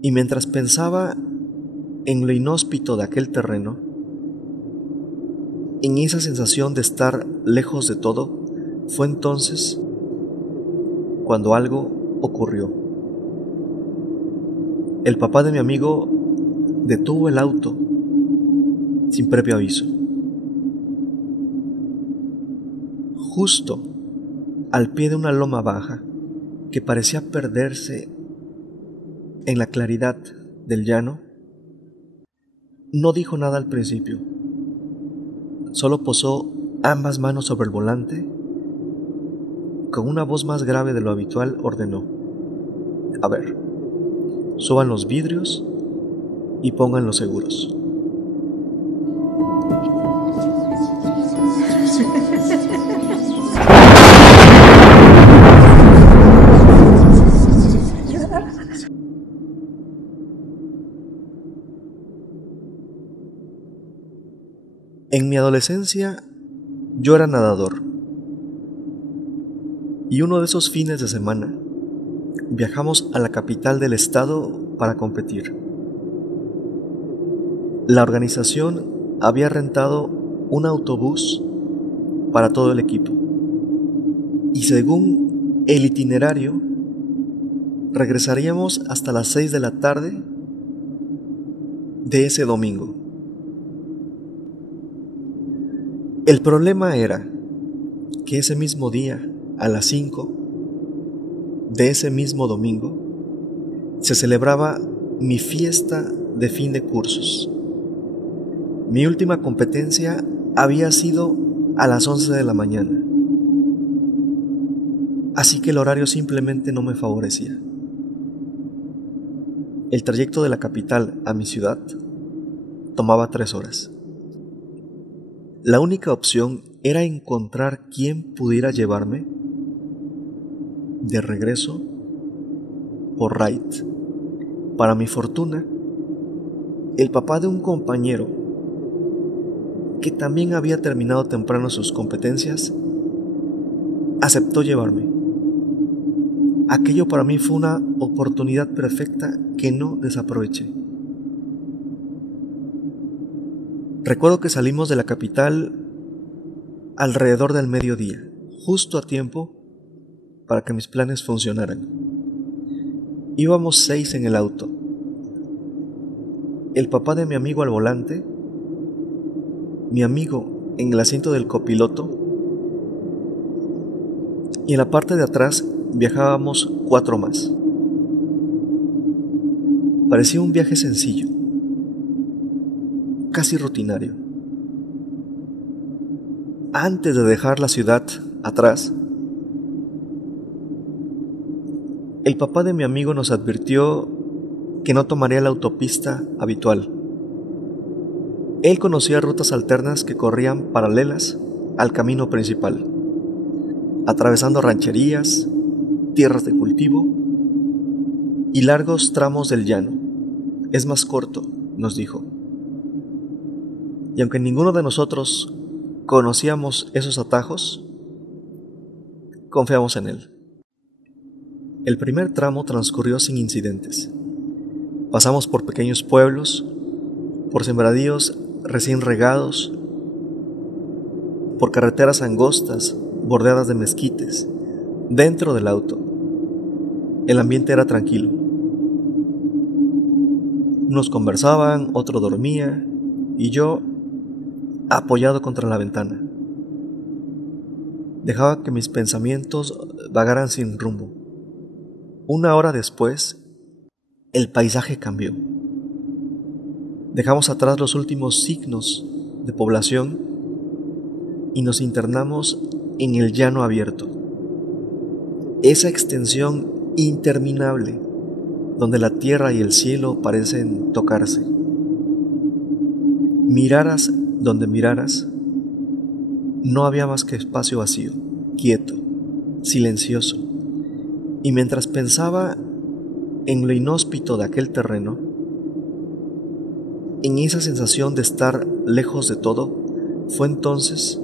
Y mientras pensaba en lo inhóspito de aquel terreno, en esa sensación de estar lejos de todo, fue entonces cuando algo ocurrió. El papá de mi amigo detuvo el auto sin previo aviso. Justo al pie de una loma baja que parecía perderse en la claridad del llano, no dijo nada al principio. Solo posó ambas manos sobre el volante. Con una voz más grave de lo habitual ordenó: a ver, suban los vidrios y pongan los seguros. En mi adolescencia yo era nadador, y uno de esos fines de semana viajamos a la capital del estado para competir. La organización había rentado un autobús para todo el equipo, y según el itinerario regresaríamos hasta las 6 de la tarde de ese domingo. El problema era que ese mismo día, a las 5 de ese mismo domingo, se celebraba mi fiesta de fin de cursos. Mi última competencia había sido a las 11 de la mañana, así que el horario simplemente no me favorecía. El trayecto de la capital a mi ciudad tomaba 3 horas. La única opción era encontrar quien pudiera llevarme de regreso por ride. Para mi fortuna, el papá de un compañero que también había terminado temprano sus competencias aceptó llevarme. Aquello para mí fue una oportunidad perfecta que no desaproveché. Recuerdo que salimos de la capital alrededor del mediodía, justo a tiempo para que mis planes funcionaran. Íbamos 6 en el auto. El papá de mi amigo al volante, mi amigo en el asiento del copiloto, y en la parte de atrás viajábamos 4 más. Parecía un viaje sencillo, casi rutinario. Antes de dejar la ciudad atrás, el papá de mi amigo nos advirtió que no tomaría la autopista habitual. Él conocía rutas alternas que corrían paralelas al camino principal, atravesando rancherías, tierras de cultivo y largos tramos del llano. Es más corto, nos dijo. Y aunque ninguno de nosotros conocíamos esos atajos, confiamos en él. El primer tramo transcurrió sin incidentes. Pasamos por pequeños pueblos, por sembradíos recién regados, por carreteras angostas bordeadas de mezquites. Dentro del auto, el ambiente era tranquilo. Unos conversaban, otro dormía, y yo apoyado contra la ventana. Dejaba que mis pensamientos vagaran sin rumbo. 1 hora después, el paisaje cambió. Dejamos atrás los últimos signos de población y nos internamos en el llano abierto. Esa extensión interminable donde la tierra y el cielo parecen tocarse. Miraras donde miraras, no había más que espacio vacío, quieto, silencioso. Y mientras pensaba en lo inhóspito de aquel terreno, en esa sensación de estar lejos de todo, fue entonces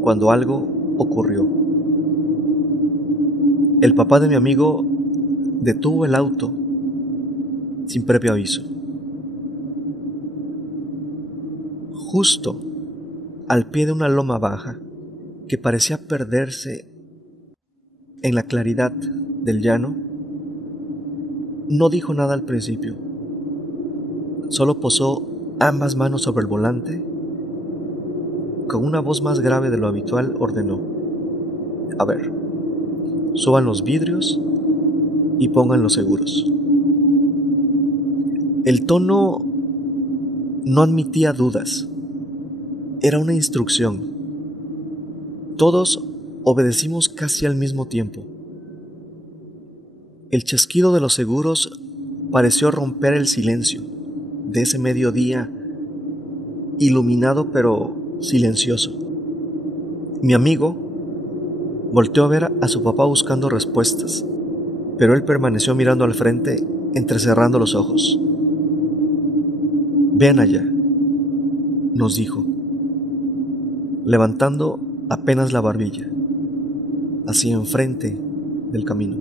cuando algo ocurrió. El papá de mi amigo detuvo el auto sin previo aviso. Justo al pie de una loma baja que parecía perderse en la claridad del llano, no dijo nada al principio. Solo posó ambas manos sobre el volante. Con una voz más grave de lo habitual ordenó: a ver, suban los vidrios y pongan los seguros. El tono no admitía dudas. Era una instrucción. Todos obedecimos casi al mismo tiempo. El chasquido de los seguros pareció romper el silencio de ese mediodía iluminado pero silencioso. Mi amigo volteó a ver a su papá buscando respuestas, pero él permaneció mirando al frente, entrecerrando los ojos. Vean allá, nos dijo, levantando apenas la barbilla, hacia enfrente del camino.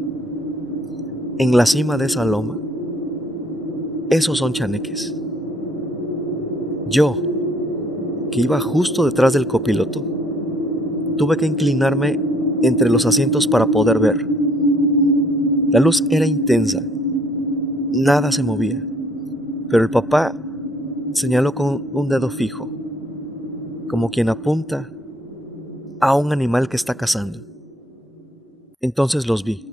En la cima de esa loma, esos son chaneques. Yo, que iba justo detrás del copiloto, tuve que inclinarme entre los asientos para poder ver. La luz era intensa, nada se movía, pero el papá señaló con un dedo fijo, como quien apunta a un animal que está cazando. Entonces los vi.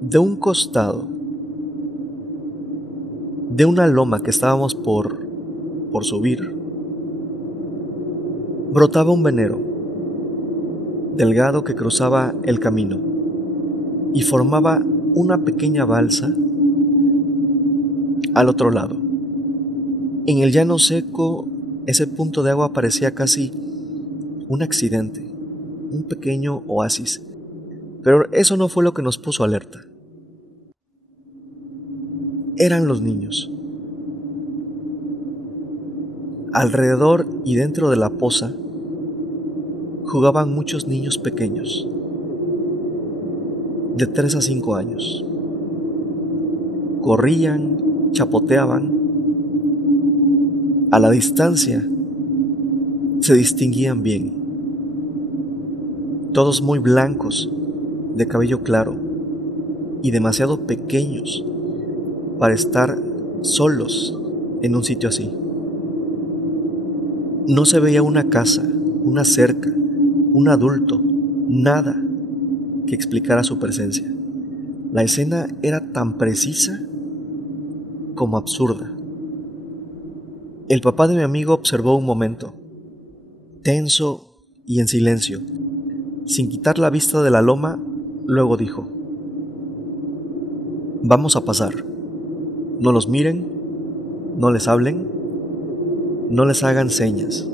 De un costado, de una loma que estábamos por subir, brotaba un venero, delgado, que cruzaba el camino y formaba una pequeña balsa al otro lado. En el llano seco, ese punto de agua parecía casi un accidente, un pequeño oasis, pero eso no fue lo que nos puso alerta. Eran los niños. Alrededor y dentro de la poza jugaban muchos niños pequeños, de 3 a 5 años. Corrían, chapoteaban. A la distancia se distinguían bien. Todos muy blancos, de cabello claro y demasiado pequeños para estar solos en un sitio así. No se veía una casa, una cerca, un adulto, nada que explicara su presencia. La escena era tan precisa como absurda. El papá de mi amigo observó un momento, tenso y en silencio. Sin quitar la vista de la loma, luego dijo: vamos a pasar. No los miren, no les hablen, no les hagan señas.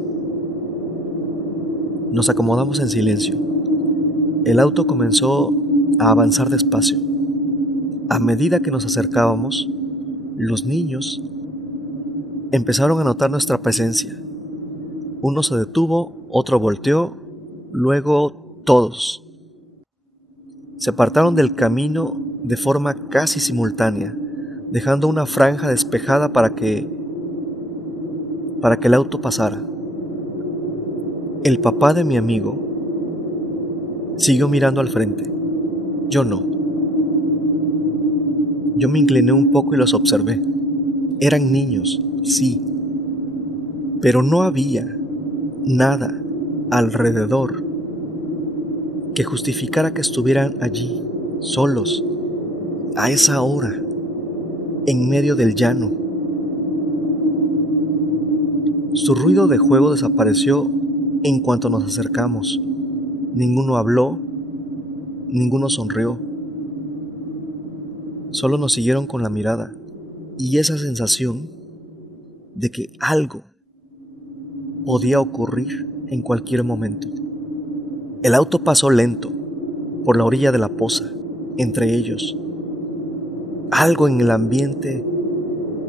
Nos acomodamos en silencio. El auto comenzó a avanzar despacio. A medida que nos acercábamos, los niños empezaron a notar nuestra presencia. Uno se detuvo, otro volteó, luego todos. Se apartaron del camino de forma casi simultánea, dejando una franja despejada para que el auto pasara. El papá de mi amigo siguió mirando al frente. Yo no. Yo me incliné un poco y los observé. Eran niños, sí, pero no había nada alrededor que justificara que estuvieran allí, solos, a esa hora, en medio del llano. Su ruido de juego desapareció en cuanto nos acercamos. Ninguno habló, ninguno sonrió. Solo nos siguieron con la mirada y esa sensación de que algo podía ocurrir en cualquier momento. El auto pasó lento por la orilla de la poza, entre ellos. Algo en el ambiente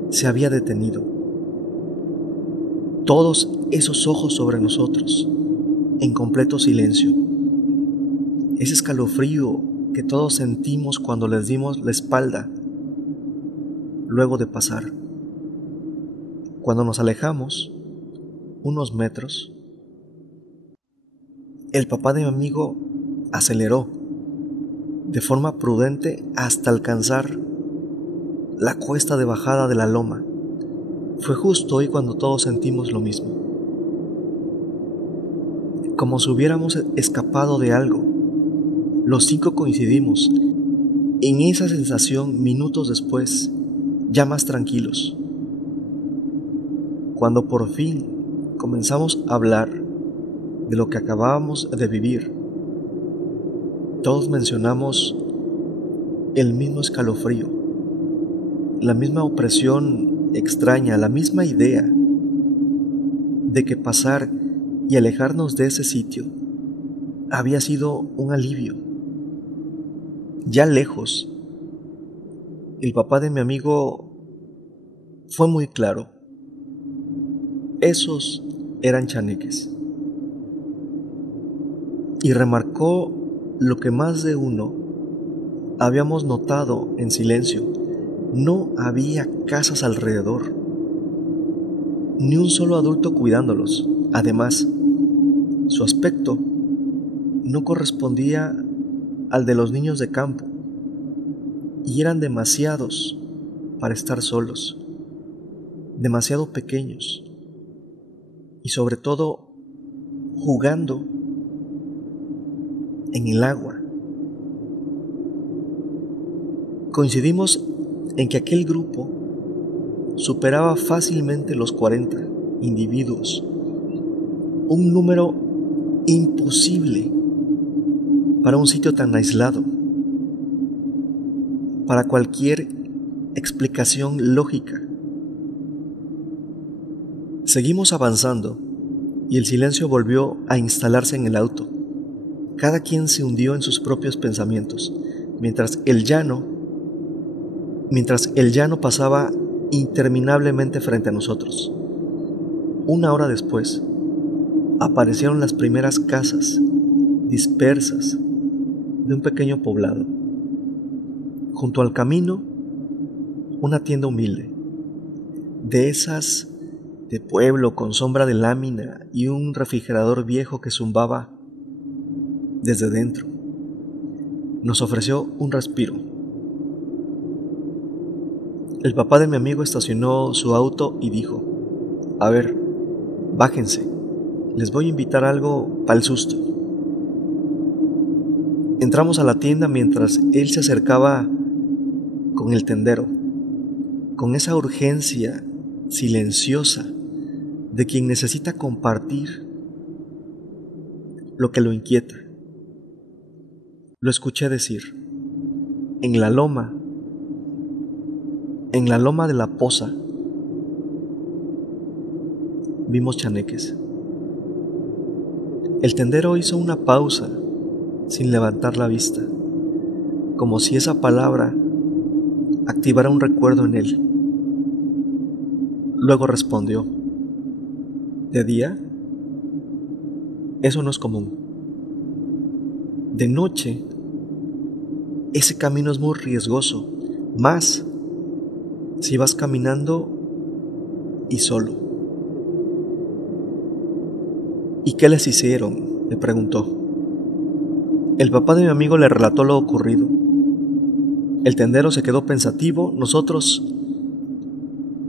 se había detenido. Todos esos ojos sobre nosotros, en completo silencio. Ese escalofrío que todos sentimos cuando les dimos la espalda. luego de pasar. Cuando nos alejamos unos metros, el papá de mi amigo aceleró de forma prudente hasta alcanzar la cuesta de bajada de la loma. Fue justo hoy cuando todos sentimos lo mismo, como si hubiéramos escapado de algo. Los 5 coincidimos en esa sensación minutos después, ya más tranquilos. Cuando por fin comenzamos a hablar de lo que acabábamos de vivir, todos mencionamos el mismo escalofrío, la misma opresión extraña, la misma idea de que pasar y alejarnos de ese sitio había sido un alivio. Ya lejos, el papá de mi amigo fue muy claro. Esos eran chaneques. Y remarcó lo que más de uno habíamos notado en silencio. No había casas alrededor, ni un solo adulto cuidándolos. Además, su aspecto no correspondía al de los niños de campo, y eran demasiados para estar solos, demasiado pequeños, y sobre todo jugando en el agua. Coincidimos en que aquel grupo superaba fácilmente los 40 individuos, un número imposible para un sitio tan aislado, para cualquier explicación lógica. Seguimos avanzando y el silencio volvió a instalarse en el auto. Cada quien se hundió en sus propios pensamientos, mientras el llano pasaba interminablemente frente a nosotros. 1 hora después, aparecieron las primeras casas dispersas de un pequeño poblado. Junto al camino, una tienda humilde, de esas de pueblo con sombra de lámina y un refrigerador viejo que zumbaba desde dentro. Nos ofreció un respiro. El papá de mi amigo estacionó su auto y dijo: a ver, bájense, les voy a invitar algo para el susto. Entramos a la tienda mientras él se acercaba con el tendero, con esa urgencia silenciosa de quien necesita compartir lo que lo inquieta. Lo escuché decir: en la loma de la Poza, vimos chaneques. El tendero hizo una pausa sin levantar la vista, como si esa palabra activara un recuerdo en él. Luego respondió: ¿de día? Eso no es común. De noche, ese camino es muy riesgoso, más si vas caminando y solo. ¿Y qué les hicieron?, le preguntó. El papá de mi amigo le relató lo ocurrido. El tendero se quedó pensativo. Nosotros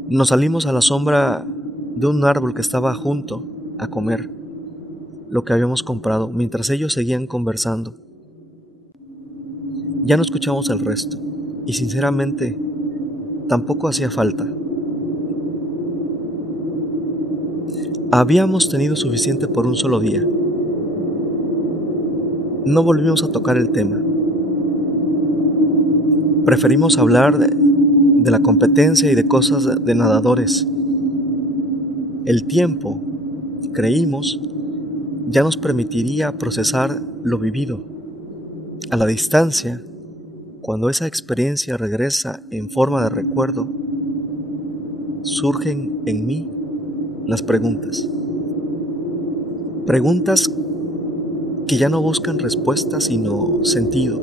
nos salimos a la sombra de un árbol que estaba junto a comer lo que habíamos comprado, mientras ellos seguían conversando. Ya no escuchamos el resto, y sinceramente tampoco hacía falta. Habíamos tenido suficiente por un solo día. No volvimos a tocar el tema. Preferimos hablar de la competencia y de cosas de nadadores. El tiempo, creímos, ya nos permitiría procesar lo vivido. A la distancia, cuando esa experiencia regresa en forma de recuerdo, surgen en mí las preguntas. Preguntas que ya no buscan respuesta sino sentido.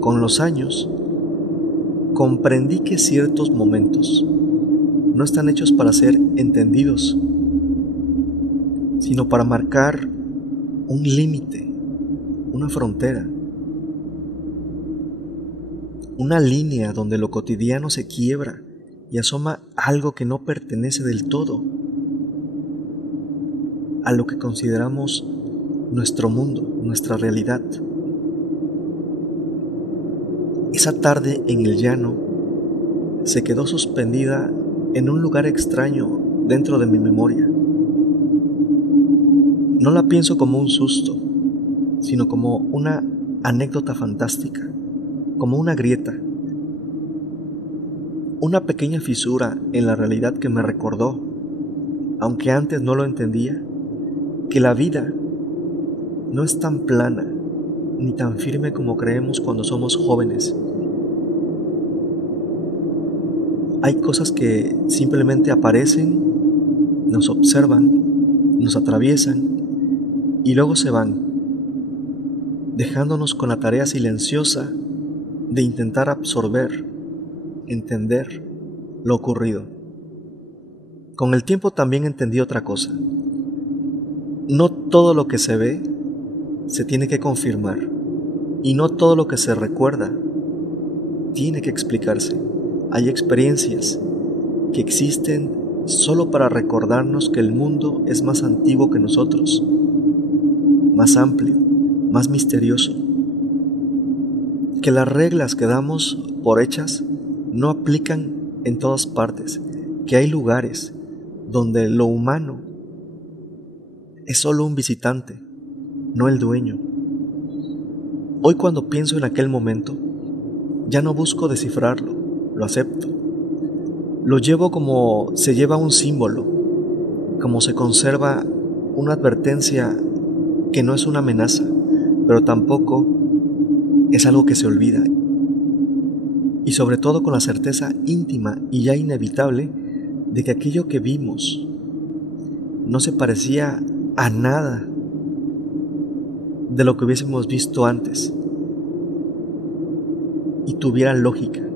Con los años, comprendí que ciertos momentos no están hechos para ser entendidos, sino para marcar un límite, una frontera, una línea donde lo cotidiano se quiebra y asoma algo que no pertenece del todo a lo que consideramos nuestro mundo, nuestra realidad. Esa tarde en el llano se quedó suspendida en un lugar extraño dentro de mi memoria. No la pienso como un susto, sino como una anécdota fantástica, como una grieta, una pequeña fisura en la realidad que me recordó, aunque antes no lo entendía, que la vida no es tan plana ni tan firme como creemos cuando somos jóvenes. Hay cosas que simplemente aparecen, nos observan, nos atraviesan y luego se van, dejándonos con la tarea silenciosa de intentar absorber, entender lo ocurrido. Con el tiempo también entendí otra cosa. No todo lo que se ve se tiene que confirmar y no todo lo que se recuerda tiene que explicarse. Hay experiencias que existen solo para recordarnos que el mundo es más antiguo que nosotros, más amplio, más misterioso, que las reglas que damos por hechas no aplican en todas partes, que hay lugares donde lo humano es solo un visitante, no el dueño. Hoy cuando pienso en aquel momento, ya no busco descifrarlo, lo acepto. Lo llevo como se lleva un símbolo, como se conserva una advertencia que no es una amenaza, pero tampoco es algo que se olvida. Y sobre todo con la certeza íntima y ya inevitable de que aquello que vimos no se parecía a nada de lo que hubiésemos visto antes y tuviera lógica.